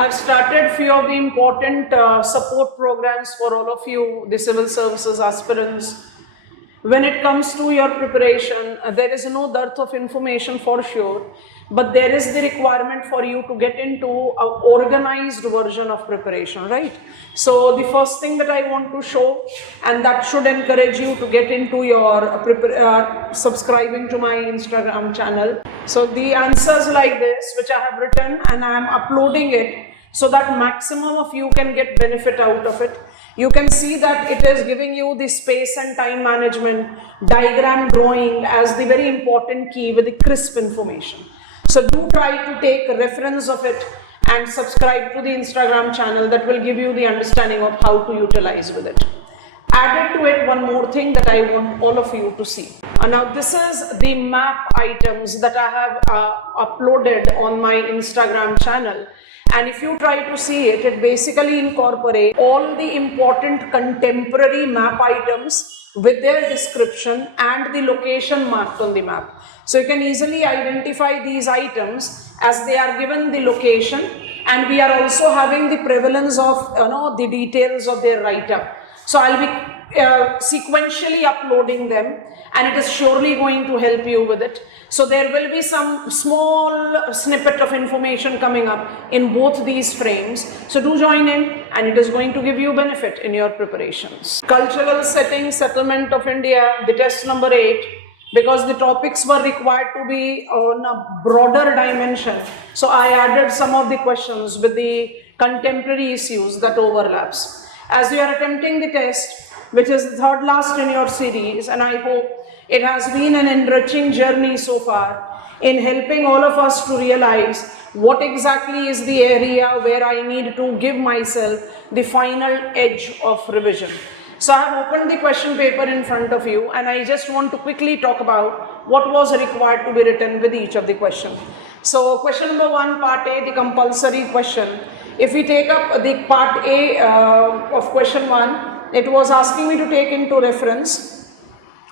I've started few of the important support programs for all of you, the civil services aspirants. When it comes to your preparation, there is no dearth of information for sure, but there is the requirement for you to get into an organized version of preparation, right? So the first thing that I want to show, and that should encourage you to get into your subscribing to my Instagram channel. So the answers like this, which I have written and I am uploading it so that maximum of you can get benefit out of it. You can see that it is giving you the space and time management, diagram drawing as the very important key with the crisp information. So do try to take reference of it and subscribe to the Instagram channel. That will give you the understanding of how to utilize with it. Added to it one more thing that I want all of you to see. Now this is the map items that I have uploaded on my Instagram channel. And if you try to see it, it basically incorporates all the important contemporary map items with their description and the location marked on the map. So you can easily identify these items as they are given the location, and we are also having the prevalence of the details of their write-up. So I'll be sequentially uploading them, and it is surely going to help you with it. So there will be some small snippet of information coming up in both these frames. So do join in, and it is going to give you benefit in your preparations. Cultural setting, settlement of India, the test number 8, because the topics were required to be on a broader dimension. So I added some of the questions with the contemporary issues that overlaps. As you are attempting the test, which is the third last in your series, and I hope it has been an enriching journey so far in helping all of us to realize what exactly is the area where I need to give myself the final edge of revision. So I have opened the question paper in front of you, and I just want to quickly talk about what was required to be written with each of the questions. So question number 1, part A, the compulsory question. If we take up the part A of question 1, it was asking me to take into reference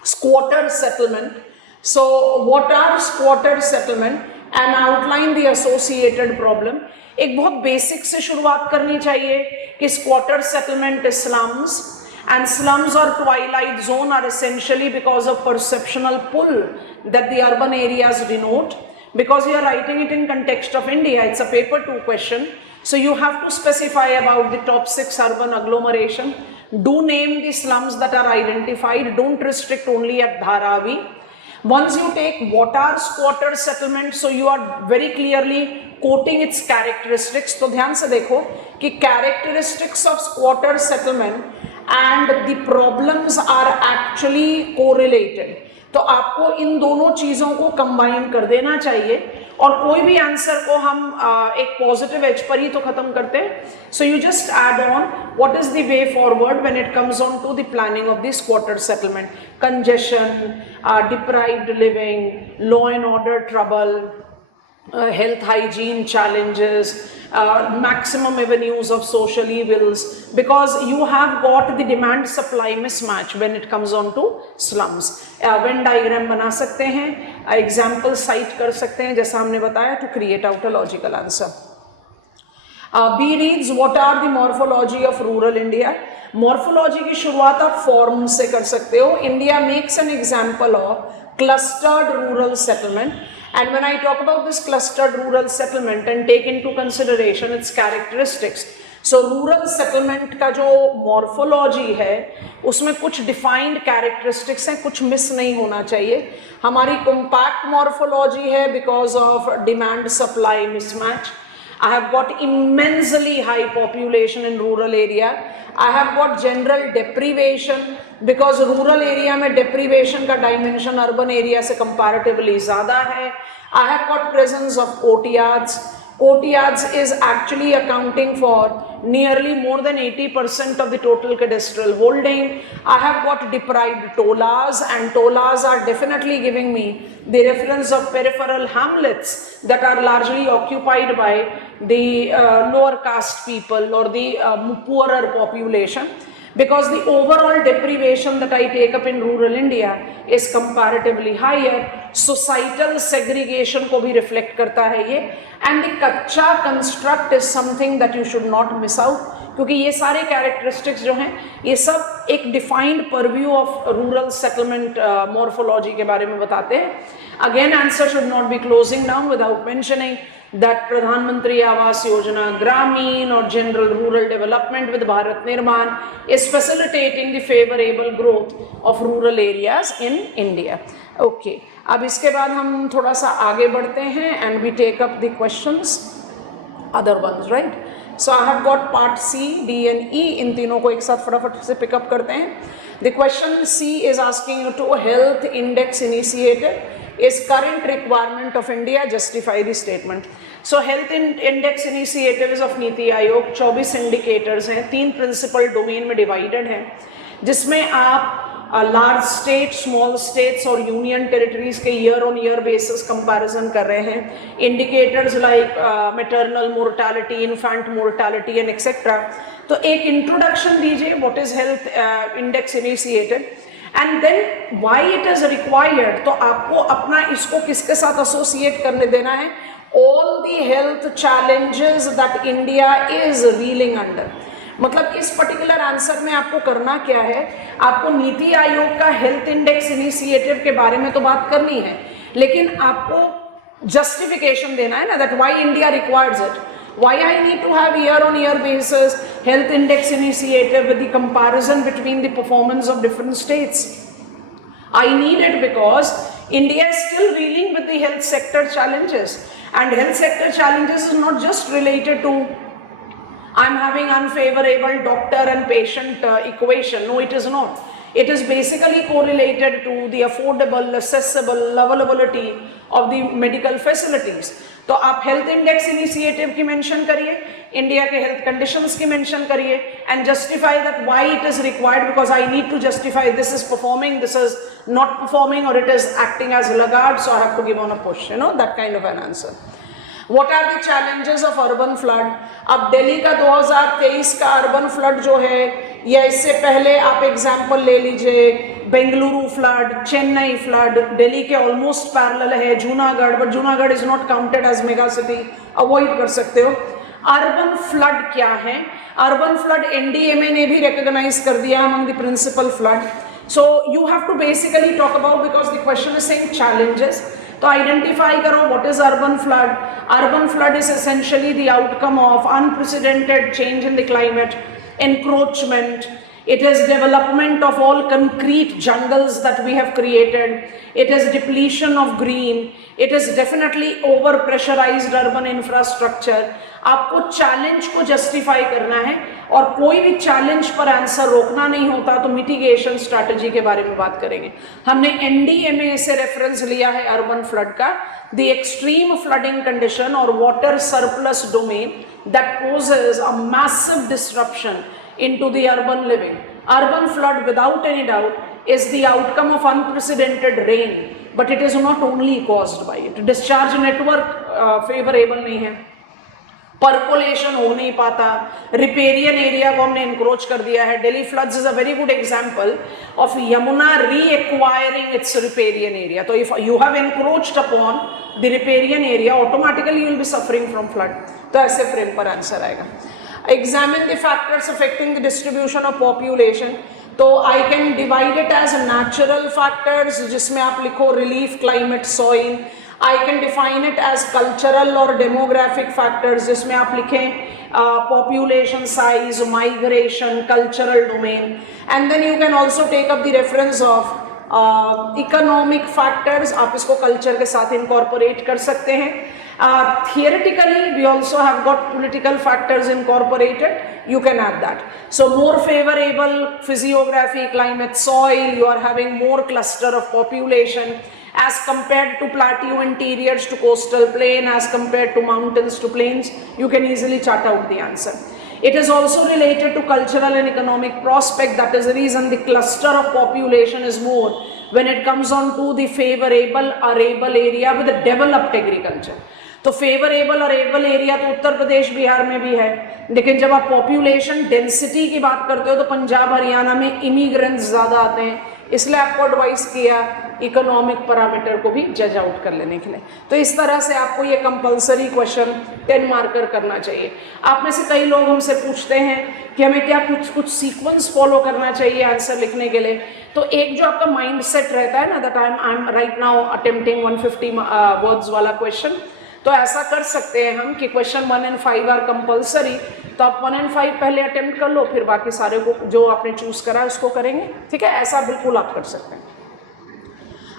squatter settlement. So what are squatter settlement and outline the associated problem. एक बहुत basic से शुरुआत करनी चाहिए कि squatter settlement is slums, and slums or twilight zone are essentially because of perceptual pull that the urban areas denote. Because you are writing it in context of India, it's a paper 2 question. So you have to specify about the top 6 urban agglomeration. Do name the slums that are identified. Don't restrict only at Dharavi. Once you take what are squatter settlements, so you are very clearly quoting its characteristics. तो ध्यान से देखो कि characteristics of squatter settlement and the problems are actually correlated. तो आपको इन दोनों चीजों को कंबाइन कर देना चाहिए, और कोई भी आंसर को हम एक पॉजिटिव एज पर ही तो खत्म करते हैं. So you just add on what is the way forward when it comes on to the planning of the squatter settlement. Congestion, deprived living, law and order trouble, health hygiene challenges, maximum avenues of social evils, because you have got the demand supply mismatch when it comes on to slums. Venn diagram बना सकते हैं, example cite कर सकते हैं जैसा हमने बताया, to create out a logical answer. B reads what are the morphology of rural India. Morphology की शुरुआत आप form से कर सकते हो. India makes an example of clustered rural settlement. And when I talk about this clustered rural settlement and take into consideration its characteristics, so rural settlement का जो morphology है उसमें कुछ defined characteristics हैं, कुछ miss नहीं होना चाहिए. हमारी compact morphology है because of demand supply mismatch. I have got immensely high population in rural area. I have got general deprivation because rural area में deprivation का dimension urban area से comparatively ज़्यादा है. I have got presence of courtyards. Courtyards is actually accounting for nearly more than 80% of the total cadastral holding. I have got deprived tollas, and tollas are definitely giving me the reference of peripheral hamlets that are largely occupied by the lower caste people or the poorer population. Because the overall deprivation that I take up in rural India is comparatively higher. Societal segregation को भी reflect करता है ये। And the कच्चा construct is something that you should not miss out, क्योंकि ये सारे characteristics जो हैं ये सब एक defined purview of rural settlement morphology के बारे में बताते हैं। Again answer should not be closing down without mentioning that Pradhan Awas Yojana, Gramin or General Rural Development with Bharat Nirman is facilitating the favorable growth of rural areas in India. Okay, अब इसके बाद हम थोड़ा सा आगे बढ़ते हैं and we take up the questions, other ones, right? So I have got part C, D and E, इन तीनों को एक साथ फटाफट से pick up करते हैं. The question C is asking you to health index initiative is current requirement of India, justify the statement. So health index initiative is of NITI Aayog, 24 indicators हैं, 3 principal domain में divided हैं, जिसमें आप लार्ज स्टेट, स्मॉल स्टेट्स और union territories के year on year basis comparison कर रहे हैं. Indicators like maternal mortality, infant mortality and etcetera. तो एक इंट्रोडक्शन दीजिए, what is health index initiative and then why it is required. तो आपको अपना इसको किसके साथ एसोसिएट करने देना है? All the health challenges that India is railing under. मतलब इस पर्टिकुलर आंसर में आपको करना क्या है, आपको नीति आयोग का हेल्थ इंडेक्स इनिशिएटिव के बारे में तो बात करनी है, लेकिन आपको जस्टिफिकेशन देना है ना, that why India requires it, why I need to have year on year basis health index initiative with the comparison between the performance of different states. I need it because India is still reeling with the health sector challenges, and health sector challenges is not just related to I'm having unfavorable doctor and patient equation. No, it is not. It is basically correlated to the affordable, accessible, availability of the medical facilities. तो आप health index initiative की mention करिए, India के health conditions की mention करिए and justify that why it is required, because I need to justify this is performing, this is not performing, और it is acting as laggard, so I have to give on a push, you know, that kind of an answer. What are the challenges of urban flood? अब दिल्ली का 2023 का urban flood जो है, या इससे पहले आप एग्जाम्पल ले लीजिए बेंगलुरु फ्लड, चेन्नई फ्लड, दिल्ली के ऑलमोस्ट पैरेलल है Junagadh, but Junagadh is not counted as mega city, avoid कर सकते हो. अर्बन फ्लड क्या है? अर्बन फ्लड एनडीएमए ने भी रिकॉग्नाइज कर दिया among the principal flood. So you have to basically talk about, because the question is saying challenges. तो आइडेंटिफाई करो what is urban flood. Urban flood is essentially the outcome of unprecedented change in the climate, encroachment. It is development of all concrete jungles that we have created. It is depletion of green. It is definitely over pressurized urban infrastructure. आपको challenge को justify करना है, और कोई भी challenge पर answer रोकना नहीं होता तो मिटिगेशन स्ट्रैटेजी के बारे में बात करेंगे. हमने एनडीएमए से रेफरेंस लिया है अर्बन फ्लड का, द एक्सट्रीम फ्लडिंग कंडीशन और water surplus domain that poses a massive disruption into the urban living. Urban flood, without any doubt, is the outcome of unprecedented rain, but it is not only caused by it. Discharge network favorable नहीं है, percolation हो नहीं पाता, riparian area को हमने encroach कर दिया है. Delhi floods is a very good example of Yamuna reacquiring its riparian area. तो if you have encroached upon the riparian area, automatically you will be suffering from flood. तो ऐसे फ्रेम पर आंसर आएगा. Examine the factors affecting the distribution of population. तो I can divide it as natural factors, जिसमें आप लिखो relief, climate, soil. I can define it as cultural or demographic factors, जिसमें आप लिखें population size, migration, cultural domain. And then you can also take up the reference of economic factors. आप इसको culture के साथ incorporate कर सकते हैं. Theoretically, we also have got political factors incorporated. You can add that. So more favorable physiography, climate, soil, you are having more cluster of population as compared to plateau interiors to coastal plain, as compared to mountains to plains. You can easily chart out the answer. It is also related to cultural and economic prospect. That is the reason the cluster of population is more when it comes on to the favorable arable area with a developed agriculture. तो favourable और able area तो उत्तर प्रदेश बिहार में भी है, लेकिन जब आप population density की बात करते हो तो पंजाब हरियाणा में इमिग्रेंट्स ज़्यादा आते हैं. इसलिए आपको एडवाइस किया इकोनॉमिक पैरामीटर को भी जज आउट कर लेने के लिए। तो इस तरह से आपको ये कंपलसरी क्वेश्चन 10 मार्कर करना चाहिए। आप में से कई लोग हमसे पूछते हैं कि हमें क्या कुछ सीक्वेंस फॉलो करना चाहिए आंसर लिखने के लिए। तो एक जो आपका माइंड सेट रहता है ना, that I am right now attempting 150 words वाला क्वेश्चन, तो ऐसा कर सकते हैं हम कि क्वेश्चन 1 and 5 आर कंपलसरी, तो आप 1 and 5 पहले अटेम्प्ट कर लो, फिर बाकी सारे को जो आपने चूज करा उसको करेंगे, ठीक है। ऐसा बिल्कुल आप कर सकते हैं।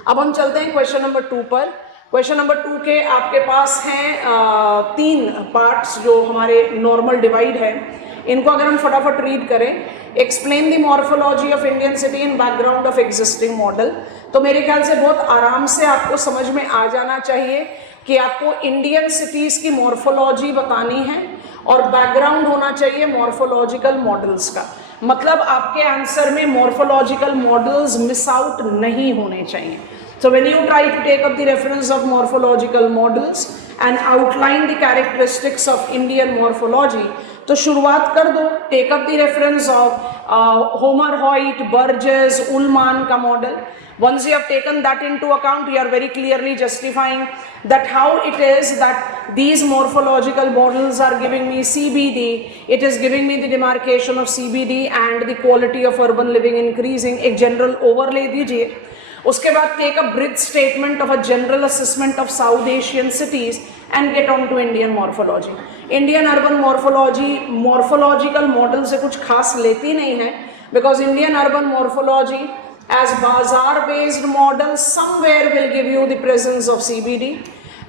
अब हम चलते हैं क्वेश्चन नंबर 2 पर। क्वेश्चन नंबर 2 के आपके पास हैं 3 पार्ट्स जो हमारे नॉर्मल डिवाइड है। इनको अगर हम फटाफट रीड करें, explain the morphology of Indian city in background of existing model, तो मेरे ख्याल से बहुत आराम से आपको समझ में आ जाना चाहिए कि आपको इंडियन सिटीज की मॉर्फोलॉजी बतानी है और बैकग्राउंड होना चाहिए मॉर्फोलॉजिकल मॉडल्स का। मतलब आपके आंसर में मॉर्फोलॉजिकल मॉडल्स मिस आउट नहीं होने चाहिए। So when you try to take up the reference of morphological models and outline the characteristics of Indian morphology, तो शुरुआत कर दो, take up the reference of Homer, Hoyt, Burgess, Ullman का model. Once you have taken that into account, you are very clearly justifying that how it is that these morphological models are giving me CBD, it is giving me the demarcation of CBD and the quality of urban living increasing। एक general overlay दीजिए। उसके बाद take a breath statement of a general assessment of South Asian cities and get on to Indian morphology. Indian urban morphology morphological model से कुछ खास लेती नहीं है, because Indian urban morphology as bazaar based model somewhere will give you the presence of CBD.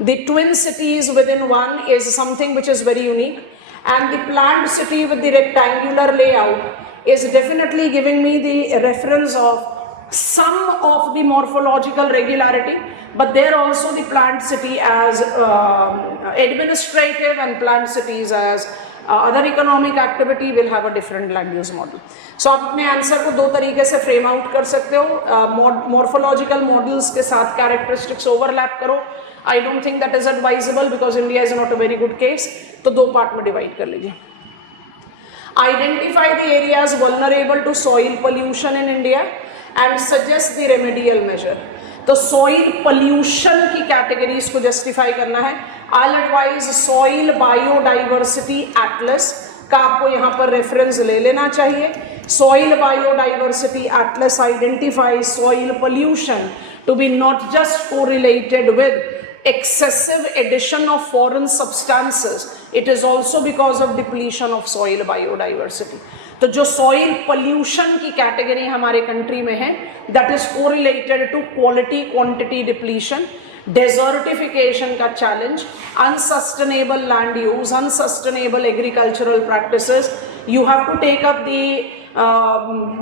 The twin cities within one is something which is very unique, and the planned city with the rectangular layout is definitely giving me the reference of some of the morphological regularity, but there also the planned city as administrative and planned cities as other economic activity will have a different land use model. So आप अपने answer को 2 तरीके से frame out कर सकते हो। Morphological models के साथ कैरेक्टरिस्टिक्स ओवरलैप करो। I don't think that is advisable because India is not a very good case. तो 2 पार्ट में डिवाइड कर लीजिए। Identify the areas vulnerable to soil pollution in India and suggest the remedial measure. तो soil pollution की categories को justify करना है। I advise soil biodiversity atlas का आपको यहाँ पर रेफरेंस ले लेना चाहिए। Soil biodiversity atlas identify soil pollution to be not just correlated with excessive addition of foreign substances, it is also because of depletion of soil biodiversity. तो जो soil pollution की कैटेगरी हमारे कंट्री में है, that is correlated to quality quantity depletion, desertification का challenge, unsustainable land use, unsustainable agricultural practices, you have to take up the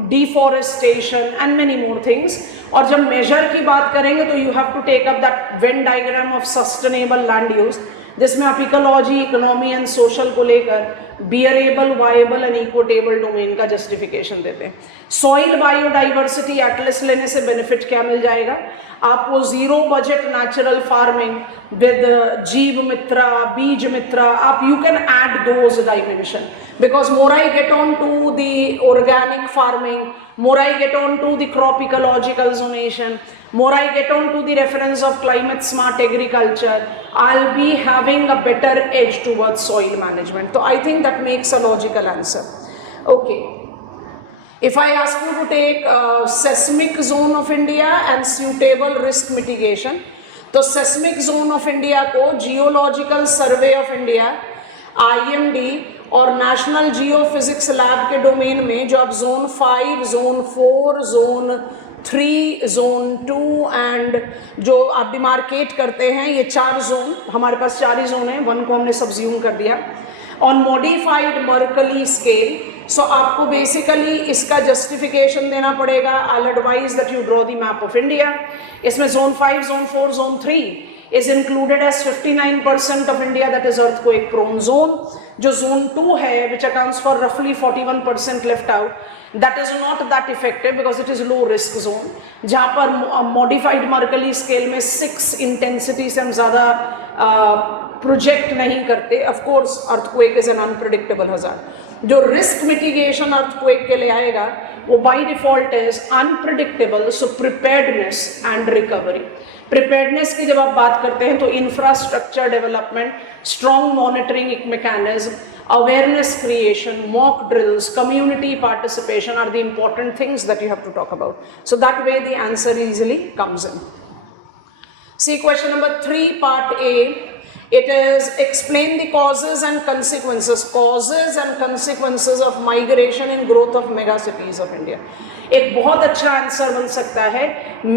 deforestation and many more things। और जब major की बात करेंगे तो you have to take up that Venn diagram of sustainable land use, जिसमें आप ecology, economy and social को लेकर bearable, viable and equitable domain का जस्टिफिकेशन देते हैं। सॉइल बायोडाइवर्सिटी एटलस लेने से बेनिफिट क्या मिल जाएगा आपको? 0 बजट नेचुरल फार्मिंग विद जीव मित्रा, बीज मित्रा, आप you can add those dimension because more I get on to the organic farming, more I get on to the crop ecological zonation, more I get on to the reference of climate smart agriculture, I'll be having a better edge towards soil management. So I think that makes a logical answer. Okay. If I ask you to take seismic zone of India and suitable risk mitigation, तो seismic zone of India को Geological Survey of India, IMD और national geophysics lab के domain में जो आप zone 5, zone 4, zone 3, zone 2 and जो आप demarcate करते हैं, ये 4 जोन हमारे पास 4 ही जोन है, 1 को हमने सब्ज्यूम कर दिया on modified Mercalli scale. So आपको बेसिकली इसका जस्टिफिकेशन देना पड़ेगा। I advise that you draw the map of India. इसमें zone 5, zone 4, zone 3 is included as 59% of India that is earthquake prone zone. जो zone 2 है which accounts for roughly 41% left out, that is not that effective because it is low risk zone, जहाँ पर modified Mercalli scale में 6 intensity से हम ज़्यादा project नहीं करते। Of course earthquake is an unpredictable hazard। जो risk mitigation earthquake के लिए आएगा वो by default is unpredictable, so preparedness and recovery. Preparedness की जब आप बात करते हैं तो infrastructure development, strong monitoring mechanism, awareness creation, mock drills, community participation are the important things that you have to talk about. So that way the answer easily comes in. See question number 3, part A. It is explain the causes and consequences of migration and growth of mega cities of India. एक बहुत अच्छा answer बन सकता है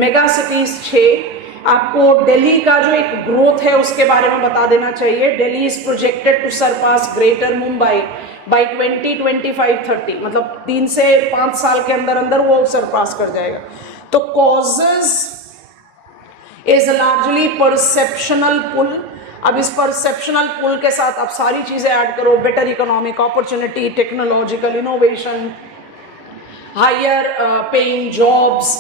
mega cities 6। आपको दिल्ली का जो एक ग्रोथ है उसके बारे में बता देना चाहिए। Delhi is projected to surpass greater Mumbai by 2025-30, मतलब 3 से 5 साल के अंदर अंदर वो सरपास कर जाएगा। तो कॉजेज इज लार्जली परसेप्शनल पुल। अब इस परसेप्शनल पुल के साथ आप सारी चीजें ऐड करो, better economic opportunity, technological innovation, higher paying jobs,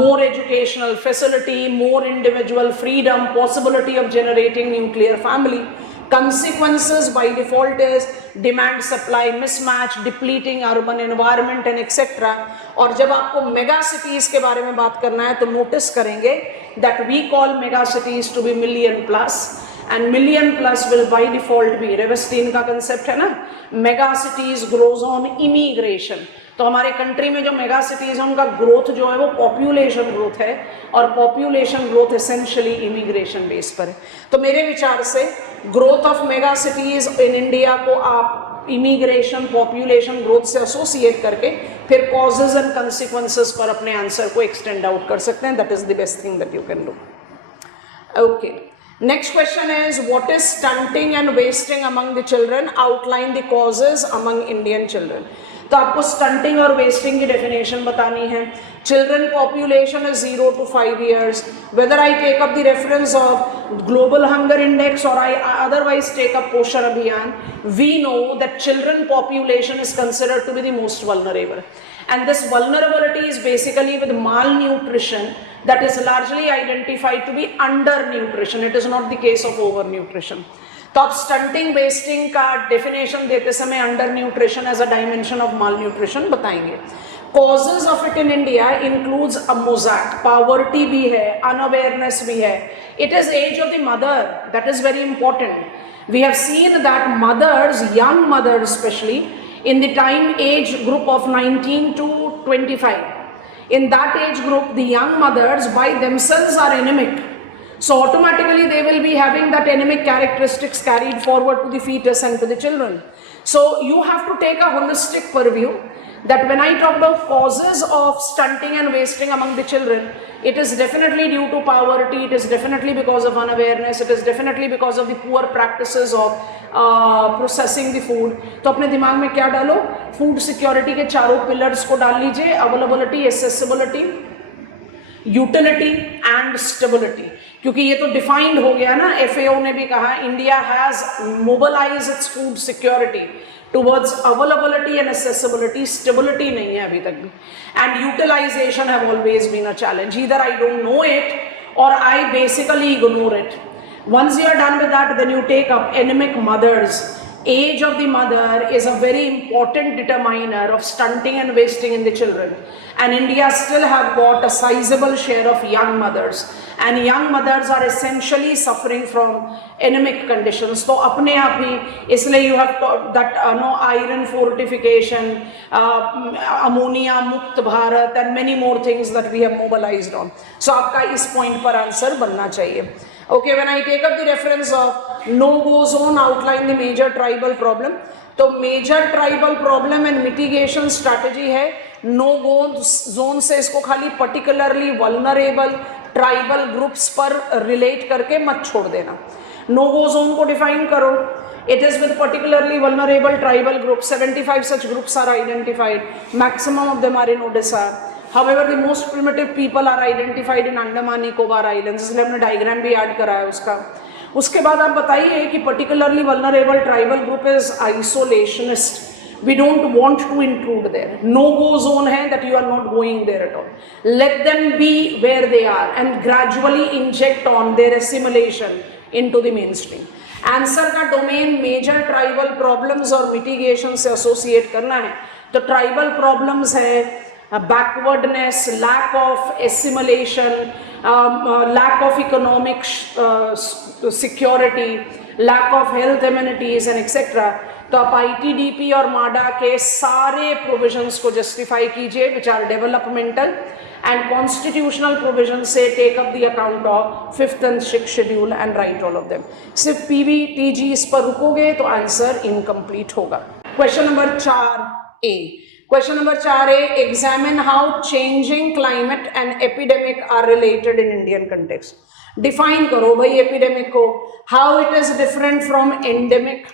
more educational facility, more individual freedom, possibility of generating nuclear family. Consequences by default is demand supply mismatch, depleting urban environment and etc. और जब आपको mega cities के बारे में बात करना है तो नोटिस करेंगे that we call mega cities to be million plus and million plus will by default be, रेवेस्टीन का कंसेप्ट है ना, mega cities grows on immigration. तो हमारे कंट्री में जो मेगा सिटीज है उनका ग्रोथ जो है वो पॉपुलेशन ग्रोथ है और population growth essentially immigration base पर है। तो मेरे विचार से growth of mega cities in India को आप इमिग्रेशन पॉपुलेशन ग्रोथ से एसोसिएट करके फिर कॉजेज एंड कंसिक्वेंसेस पर अपने आंसर को एक्सटेंड आउट कर सकते हैं। That is the best thing that you can do. Okay, next question is what is stunting and wasting among the children, outline the causes among Indian children। तो आपको stunting और wasting की definition बतानी है। Children population is 0 to 5 years, whether I take up the reference of global hunger index और I otherwise take up Poshan Abhiyan, we know that children population is considered to be the most vulnerable and this vulnerability is basically with malnutrition that is largely identified to be undernutrition. It is not the case of overnutrition. तो आप stunting wasting का definition देते समय undernutrition as a dimension of malnutrition बताएंगे। Causes of it in India includes a mosaic, poverty भी है, unawareness भी है। It is age of the mother that is very important. We have seen that mothers, young mothers specially in the time age group of 19 to 25, in that age group the young mothers by themselves are anemic, so automatically they will be having that anemic characteristics carried forward to the fetus and to the children. So you have to take a holistic purview that when I talk about causes of stunting and wasting among the children, it is definitely due to poverty, it is definitely because of unawareness, it is definitely because of the poor practices of processing the food। तो अपने दिमाग में क्या डालो, food security के चारों pillars को डाल लीजिए, availability, accessibility, utility and stability, क्योंकि ये तो डिफाइंड हो गया ना। FAO ने भी कहा India has mobilize its food security towards availability and accessibility, stability नहीं है अभी तक भी, and utilization have always been a challenge. Either I don't know it और I basically ignore it. Once you are done with that, then you take up anemic mothers. Age of the mother is a very important determiner of stunting and wasting in the children, and India still have got a sizable share of young mothers, and young mothers are essentially suffering from anemic conditions। तो अपने आप ही इसलिए you have that iron fortification, ammonia मुक्त Bharat and many more things that we have mobilized on। So आपका इस point पर answer बनना चाहिए। Okay, when I take up the reference of no-go zone, outline the major tribal problem। तो major tribal problem and mitigation strategy है no-go zone से इसको खाली particularly vulnerable tribal groups पर relate करके मत छोड़ देना। no-go zone को define करो। It is with particularly vulnerable tribal groups, 75 such groups are identified, maximum of them are in Odisha। However, the most primitive people are identified in Andaman Nicobar Islands, इसलिए हमने diagram भी add करा है उसका। उसके बाद आप बताइए कि particularly vulnerable tribal group is isolationist, we don't want to intrude there, no-go zone है that you are not going there at all, let them be where they are and gradually inject on their assimilation into the mainstream। Answer का domain major tribal problems और mitigation से associate करना है। तो tribal problems है backwardness, lack of assimilation, lack of economic security, lack of health amenities and etc. तो आप ITDP और माडा के सारे प्रोविजंस को जस्टिफाई कीजिए which are developmental and constitutional provisions say take up the account of 5th and 6th schedule and write all of them. सिर्फ PV TG इस पर रुकोगे तो आंसर इनकम्प्लीट होगा. Question number 4A. Question number 4A, examine how changing climate and epidemic are related in Indian context. Define करो भाई epidemic को, how it is different from endemic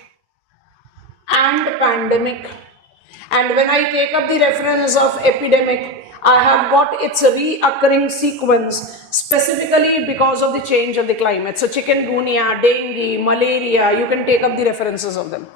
and pandemic. And when I take up the reference of epidemic, I have got its reoccurring sequence specifically because of the change of the climate. So chikungunya, dengue, malaria, you can take up the references of them.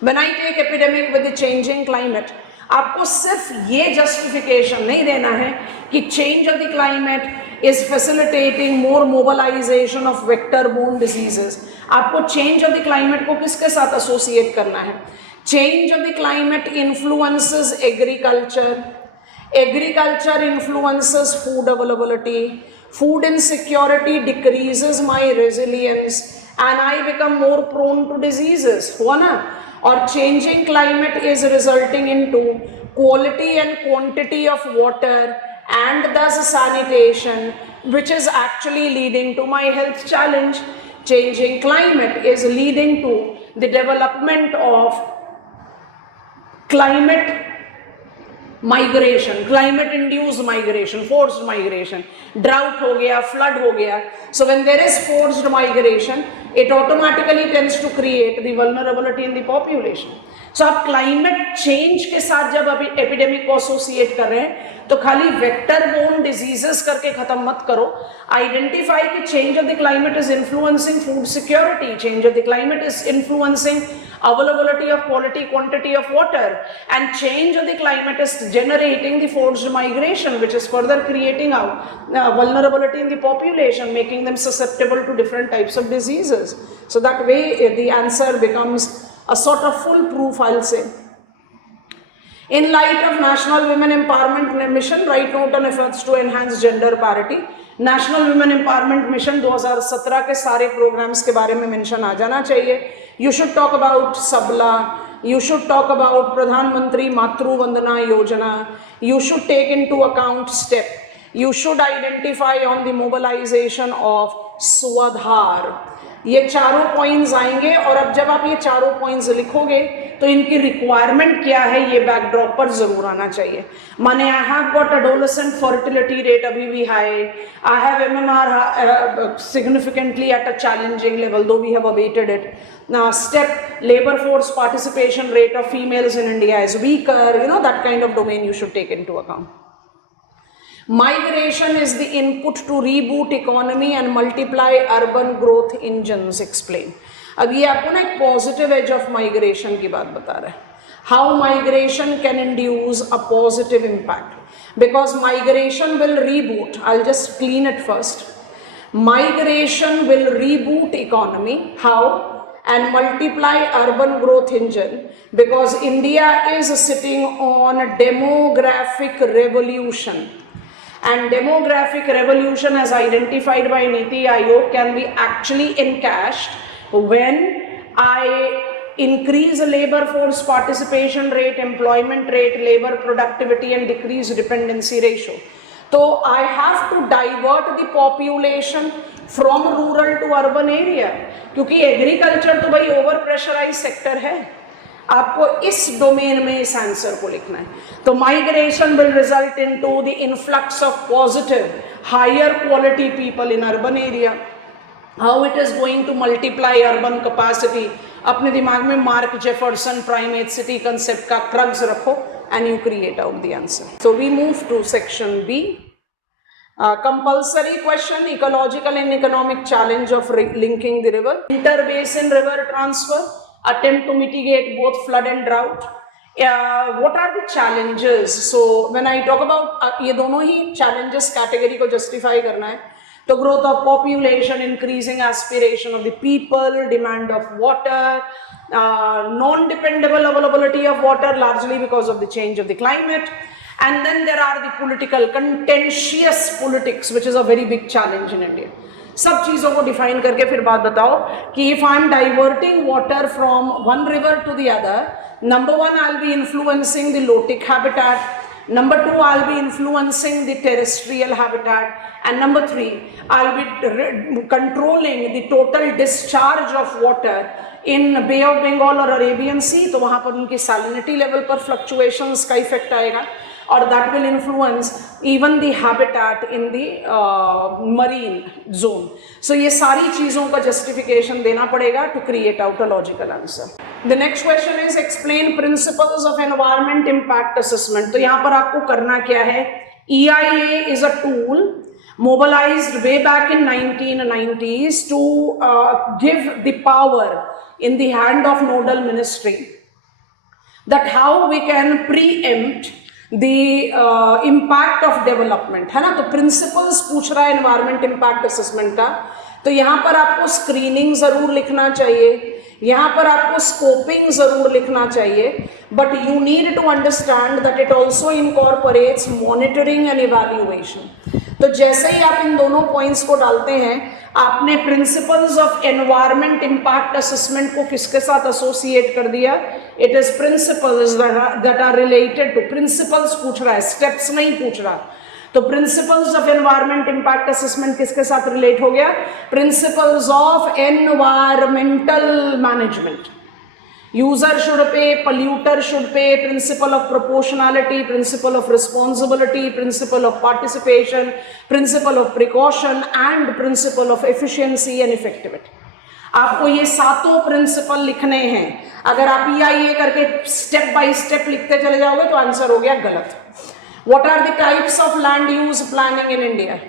When I take epidemic with the changing climate, आपको सिर्फ ये justification नहीं देना है कि change of the climate is facilitating more mobilisation of vector borne diseases. आपको change of the climate को किसके साथ एसोसिएट करना है? Change of the climate influences agriculture, agriculture influences food availability, food insecurity decreases my resilience and I become more prone to diseases. हुआ ना? और changing climate is resulting into quality and quantity of water and thus sanitation, which is actually leading to my health challenge. Changing climate is leading to the development of climate migration, climate induced migration, forced migration. Drought हो गया, flood हो गया. So when there is forced migration, it automatically tends to create the vulnerability in the population. So आप climate change के साथ जब अभी epidemic को associate कर रहे हैं तो खाली vector borne diseases करके खत्म मत करो. Identify कि change of the climate is influencing food security, change of the climate is influencing availability of quality, quantity of water, and change of the climate is generating the forced migration, which is further creating vulnerability in the population, making them susceptible to different types of diseases. So that way the answer becomes a sort of foolproof, I'll say. In light of National Women Empowerment Mission, write note on efforts to enhance gender parity. National Women Empowerment Mission 2017 के सारे programs के बारे में mention आ जाना चाहिए. You should talk about Sabla. You should talk about Pradhan Mantri Matru Vandana Yojana. You should take into account STEP. You should identify on the mobilization of Swadhar. ये चारों points आएंगे और अब जब आप ये चारों पॉइंट्स लिखोगे तो इनकी रिक्वायरमेंट क्या है ये बैकड्रॉप पर जरूर आना चाहिए. माने I have got adolescent fertility rate अभी भी high, I have MMR significantly at a challenging level though we have abated it. Now STEP, labor force participation rate of females in India is weaker, you know, that kind of domain you should take into account. Migration is the input to reboot economy and multiply urban growth engines. Explain. अब ये आपको ना एक positive edge of migration की बात बता रहा है. How migration can induce a positive impact. Because migration will reboot. I'll just clean it first. Migration will reboot economy. How? And multiply urban growth engine. Because India is sitting on a demographic revolution. And demographic revolution as identified by Niti Aayog can be actually encashed when I increase labor force participation rate, employment rate, labor productivity and decrease dependency ratio. So I have to divert the population from rural to urban area क्योंकि agriculture तो भाई over pressurized sector है. आपको इस domain में इस answer को लिखना है. तो migration will result into the influx of positive higher quality people in urban area. How it is going to multiply urban capacity. अपने दिमाग में mark Jefferson primate city concept का क्रग्स रखो and you create out the answer. So we move to section B. Compulsory question, ecological and economic challenge of linking the river. Inter-basin river transfer, attempt to mitigate both flood and drought. What are the challenges? So when I talk about ये दोनों ही challenges category को justify करना है तो growth of population, increasing aspiration of the people, demand of water, non-dependable availability of water largely because of the change of the climate, And then there are the political, contentious politics, which is a very big challenge in India. सब चीजों को define करके फिर बात बताओ कि if I am diverting water from one river to the other, number one, I'll be influencing the lotic habitat. Number two, I'll be influencing the terrestrial habitat. And number three, I'll be controlling the total discharge of water in Bay of Bengal और Arabian Sea. तो वहाँ पर उनकी salinity level पर fluctuations का effect आएगा, और that will influence even the habitat in the marine zone. So ये सारी चीज़ों का justification देना पड़ेगा to create out a logical answer. The next question is explain principles of environment impact assessment. तो यहाँ पर आपको करना क्या है? EIA is a tool mobilized way back in 1990s to give the power in the hand of nodal ministry that how we can preempt the impact of development, है ना. तो principles पूछ रहा है environment impact assessment का. तो यहाँ पर आपको screening जरूर लिखना चाहिए, यहाँ पर आपको scoping जरूर लिखना चाहिए, but you need to understand that it also incorporates monitoring and evaluation. तो जैसे ही आप इन दोनों पॉइंट्स को डालते हैं, आपने principles of environment impact assessment को किसके साथ एसोसिएट कर दिया? It is principles that are related to, principles पूछ रहा है, स्टेप्स नहीं पूछ रहा. तो principles of environment impact assessment किसके साथ रिलेट हो गया? Principles of environmental management. User should pay, polluter should pay, principle of proportionality, principle of responsibility, principle of participation, principle of precaution and principle of efficiency and effectivity. आपको ये सातों principal लिखने हैं. अगर आप EIA करके स्टेप बाय स्टेप लिखते चले जाओगे तो आंसर हो गया गलत. What are the types of land use planning in India?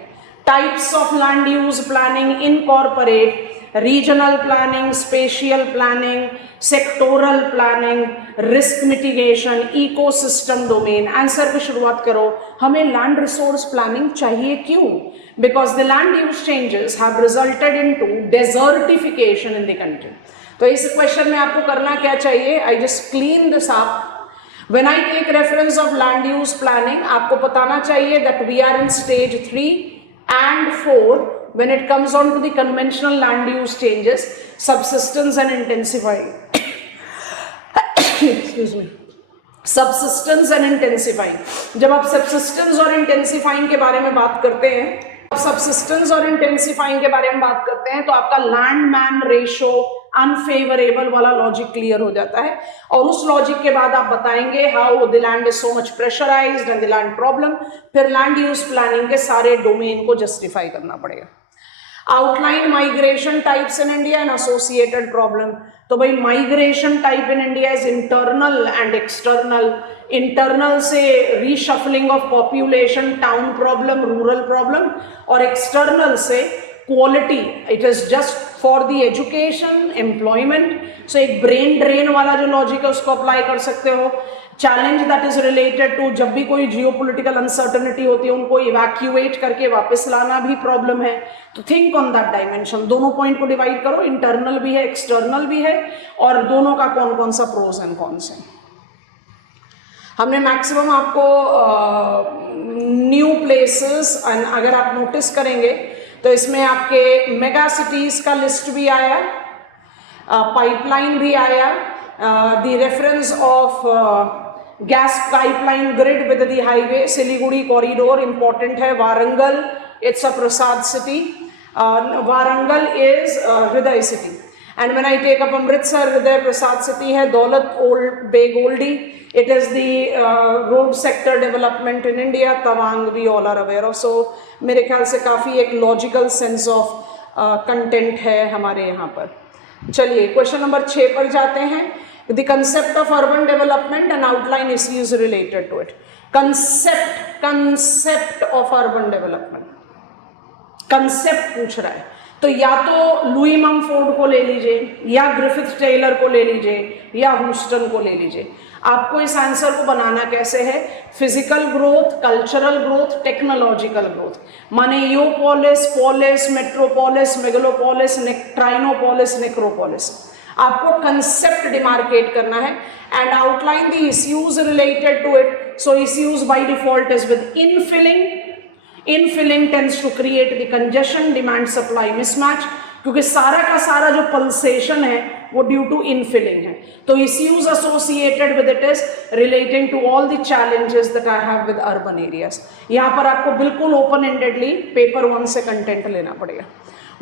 Types of land use planning incorporate regional planning, spatial planning, sectoral planning, risk mitigation, ecosystem domain. Answer पे शुरुआत करो. हमें land resource planning चाहिए क्यों? Because the land use changes have resulted into desertification in the country. तो इस question में आपको करना क्या चाहिए? I just clean this up. When I take reference of land use planning, आपको बताना चाहिए that we are in stage 3 and 4 when it comes on to the conventional land use changes, subsistence and intensifying. Excuse me. Subsistence and intensifying. जब आप subsistence और intensifying के बारे में बात करते हैं, subsistence और intensifying के बारे में बात करते हैं, तो आपका land man ratio unfavorable वाला लॉजिक क्लियर हो जाता है, और उस लॉजिक के बाद आप बताएंगे how the land is so much pressurized and the land problem. फिर लैंड यूज प्लानिंग के सारे डोमेन को जस्टिफाई करना पड़ेगा. Outline migration types in India and associated problem. तो भाई migration type in India is internal and external. Internal से reshuffling of population, town problem, rural problem, और एक्सटर्नल से quality, it is just for the education, employment. So एक brain drain वाला जो logic है उसको अप्लाई कर सकते हो. Challenge that is related to, जब भी कोई जियोपॉलिटिकल अनसर्टेनिटी होती है उनको इवैक्यूएट करके वापस लाना भी प्रॉब्लम है. तो थिंक ऑन दैट डायमेंशन. दोनों पॉइंट को डिवाइड करो, इंटरनल भी है, एक्सटर्नल भी है, और दोनों का कौन कौन सा प्रोज एंड कॉन्स है. हमने मैक्सिमम आपको न्यू प्लेसेस, अगर आप नोटिस करेंगे तो इसमें आपके मेगा सिटीज का लिस्ट भी आया, पाइपलाइन भी आया, the reference of gas pipeline grid with the highway, Siliguri corridor important है, Warangal it's a PRASAD city, Warangal is HRIDAY city, and when I take up Amritsar, HRIDAY PRASAD city है, दौलत ओल्ड बेगोल्डी, it is the road sector development in India, Tawang we all are aware of. So मेरे ख्याल से काफ़ी एक logical sense of content है हमारे यहाँ पर. चलिए क्वेश्चन नंबर 6 पर जाते हैं. The concept of urban development and outline issues related to it. Concept of urban development. Concept पूछ रहा है, तो या तो लुई ममफोर्ड को ले लीजिए, या ग्रिफिथ टेलर को ले लीजिए, या ह्यूस्टन को ले लीजिए. आपको इस आंसर को बनाना कैसे है? Physical growth, cultural growth, technological growth. माने eopolis, polis, metropolis, megalopolis, tyrannopolis, necropolis. आपको कंसेप्ट डिमार्केट करना है and outline the issues related to it. So ECUs by default is with infilling. Infilling tends to create the congestion, demand supply mismatch, क्योंकि सारा का सारा जो pulsation है वो ड्यू टू इनफिलिंग है. तो issues associated with it is relating to all the challenges that I have with urban areas. यहाँ पर आपको बिल्कुल ओपन एंडेडली पेपर 1 से कंटेंट लेना पड़ेगा.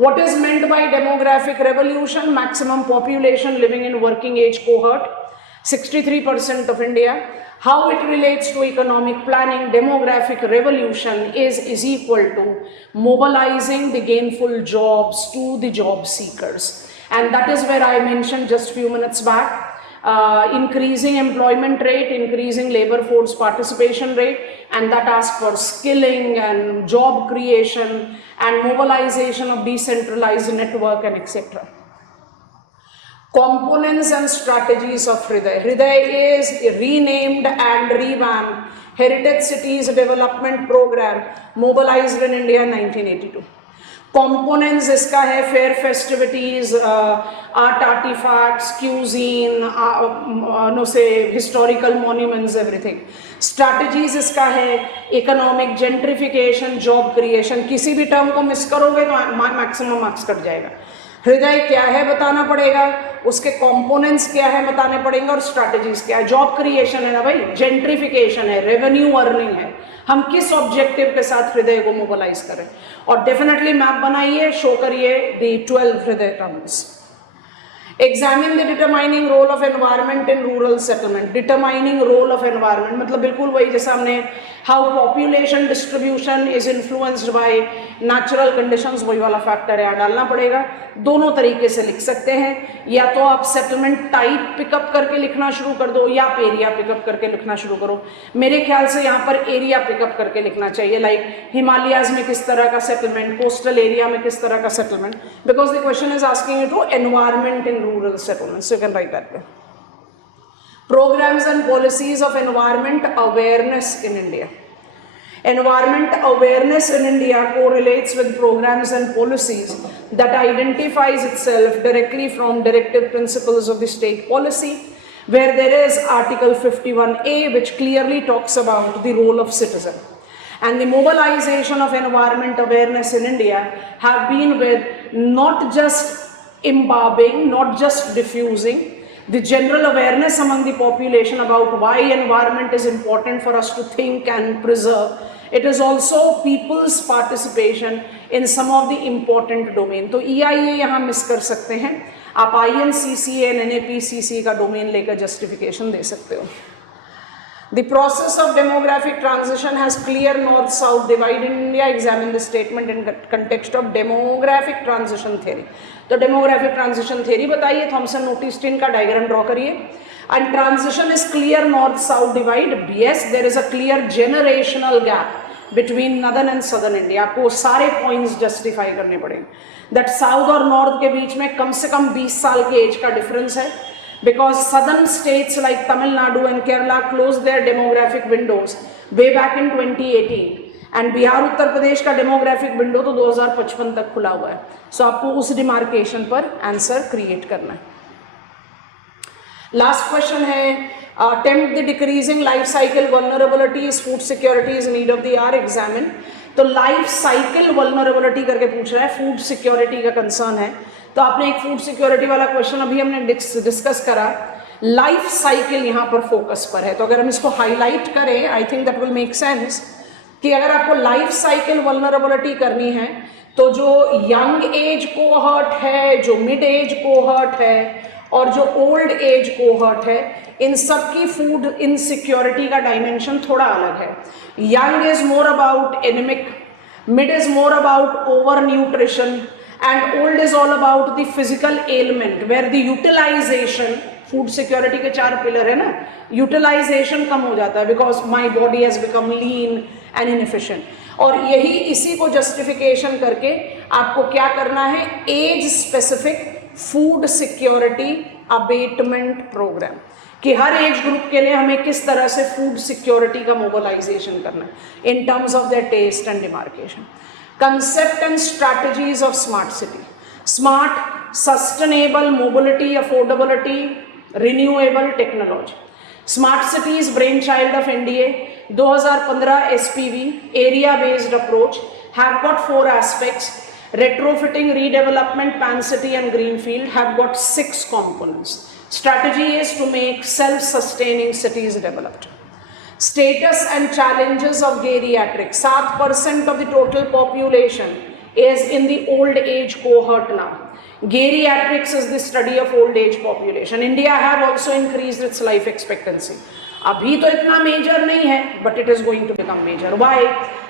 What is meant by demographic revolution? Maximum population living in working age cohort, 63% of India. How it relates to economic planning? Demographic revolution is equal to mobilizing the gainful jobs to the job seekers. And that is where I mentioned just few minutes back, increasing employment rate, increasing labor force participation rate, and that asks for skilling and job creation and mobilization of decentralized network and etc. Components and strategies of Hriday. Hriday is renamed and revamped Heritage Cities Development Program mobilized in India in 1982. Components इसका है fair festivities, art artifacts, cuisine, no say historical monuments, everything. Strategies इसका है economic gentrification, job creation. किसी भी term को miss करोगे तो maximum marks cut जाएगा. हृदय क्या है बताना पड़ेगा, उसके कंपोनेंट्स क्या है बताने पड़ेंगे, और स्ट्रैटेजीज क्या है. जॉब क्रिएशन है ना भाई, जेंट्रिफिकेशन है, रेवेन्यू अर्निंग है. हम किस ऑब्जेक्टिव के साथ हृदय को मोबिलाइज करें, और डेफिनेटली मैप बनाइए, शो करिए दी 12 हृदय terms. Examine the determining role of environment in rural settlement. Determining role of environment मतलब बिल्कुल वही जैसा हमने how population distribution is influenced by natural conditions, वही वाला फैक्टर यहाँ डालना पड़ेगा. दोनों तरीके से लिख सकते हैं, या तो आप सेटलमेंट टाइप पिकअप करके लिखना शुरू कर दो, या आप एरिया पिकअप करके लिखना शुरू करो. मेरे ख्याल से यहाँ पर एरिया पिकअप करके लिखना चाहिए, लाइक हिमालयाज में किस तरह का सेटलमेंट, कोस्टल एरिया में किस तरह का settlement, because the question is asking you to environment in rural settlements. You can write that. Programs and policies of environment awareness in India. Environment awareness in India correlates with programs and policies that identifies itself directly from directive principles of the state policy, where there is Article 51A which clearly talks about the role of citizen. And the mobilization of environment awareness in India have been with not just imbibing, not just diffusing, the general awareness among the population about why environment is important for us to think and preserve. It is also people's participation in some of the important domain. तो EIA यहाँ miss कर सकते हैं, आप INCCA and NAPCC का domain लेकर justification दे सकते हो. The process of demographic transition has clear north-south divide in India. Examine the statement in context of demographic transition theory. तो demographic transition theory बताइए, थॉमसन नोटिस टीन का diagram draw करिए. And transition is clear north-south divide. Yes, there is a clear generational gap between northern and southern India. आपको सारे points justify करने पड़ेंगे. That south और north के बीच में कम से कम 20 साल के एज का डिफरेंस है. Because southern states like Tamil Nadu and Kerala closed their demographic windows way back in 2018, and Bihar Uttar Pradesh का demographic window तो 2055 तक खुला हुआ है. So आपको उस demarcation पर आंसर क्रिएट करना है. लास्ट क्वेश्चन है, attempt the decreasing life cycle vulnerabilities, food security is need of the hour. Examine. तो लाइफ साइकिल वल्नरेबिलिटी करके पूछ रहा है, फूड सिक्योरिटी का कंसर्न है. तो आपने एक फूड सिक्योरिटी वाला क्वेश्चन अभी हमने डिस्कस करा, लाइफ साइकिल यहाँ पर फोकस पर है. तो अगर हम इसको हाईलाइट करें, I think that will make sense कि अगर आपको लाइफ साइकिल वल्नरेबिलिटी करनी है तो जो यंग एज कोहर्ट है, जो मिड एज कोहर्ट है और जो ओल्ड एज कोहर्ट है, इन सब की फूड इनसिक्योरिटी का डायमेंशन थोड़ा अलग है. Young is more about anaemic, mid is more about over nutrition, and old is all about the physical ailment where the utilization, food security के 4 पिलर है ना, यूटिलाइजेशन कम हो जाता है because my body has become lean and inefficient. और यही इसी को जस्टिफिकेशन करके आपको क्या करना है, age specific food security abatement program, कि हर एज ग्रुप के लिए हमें किस तरह से फूड सिक्योरिटी का मोबिलाइजेशन करना है in terms of their test and demarcation. Concept and strategies of smart city. Smart, sustainable mobility, affordability, renewable technology. Smart cities brainchild of NDA. 2015 SPV, area based approach, have got 4 aspects. Retrofitting, redevelopment, pan city and greenfield have got 6 components. Strategy is to make self-sustaining cities developed. Status and challenges of geriatrics. 7% of the total population is in the old age cohort now. Geriatrics is the study of old age population. India have also increased its life expectancy. अभी तो इतना major नहीं है, but it is going to become major. Why?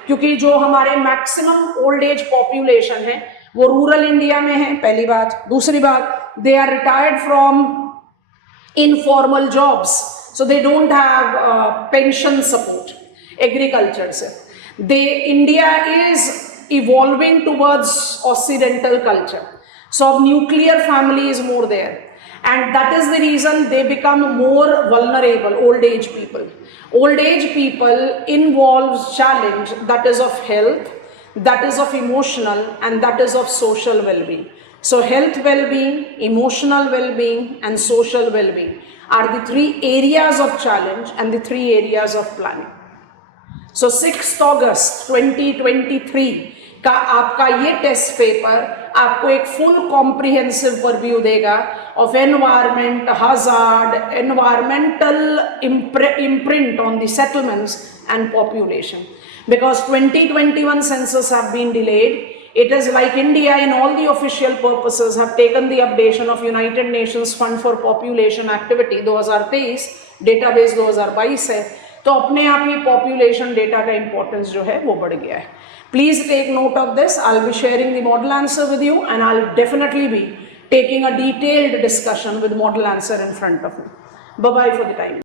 क्योंकि जो हमारे maximum old age population है वो रूरल इंडिया में है, पहली बात. दूसरी बात, they are retired from informal jobs, so they don't have pension support. Agriculture se India is evolving towards occidental culture, so nuclear family is more there, and that is the reason they become more vulnerable. Old age people involves challenge that is of health, that is of emotional, and that is of social well-being. So health well-being, emotional well-being and social well-being are the 3 areas of challenge and the 3 areas of planning. So 6th August 2023 का आपका ये test paper आपको एक full comprehensive purview देगा of environment hazard, environmental imprint on the settlements and population. Because 2021 census have been delayed, it is like India in all the official purposes have taken the updation of United Nations Fund for Population Activity 2023, database 2022 है, तो अपने आप ही population data का importance जो है वो बढ़ गया है. Please take note of this. I'll be sharing the model answer with you, and I'll definitely be taking a detailed discussion with model answer in front of me. Bye-bye for the time.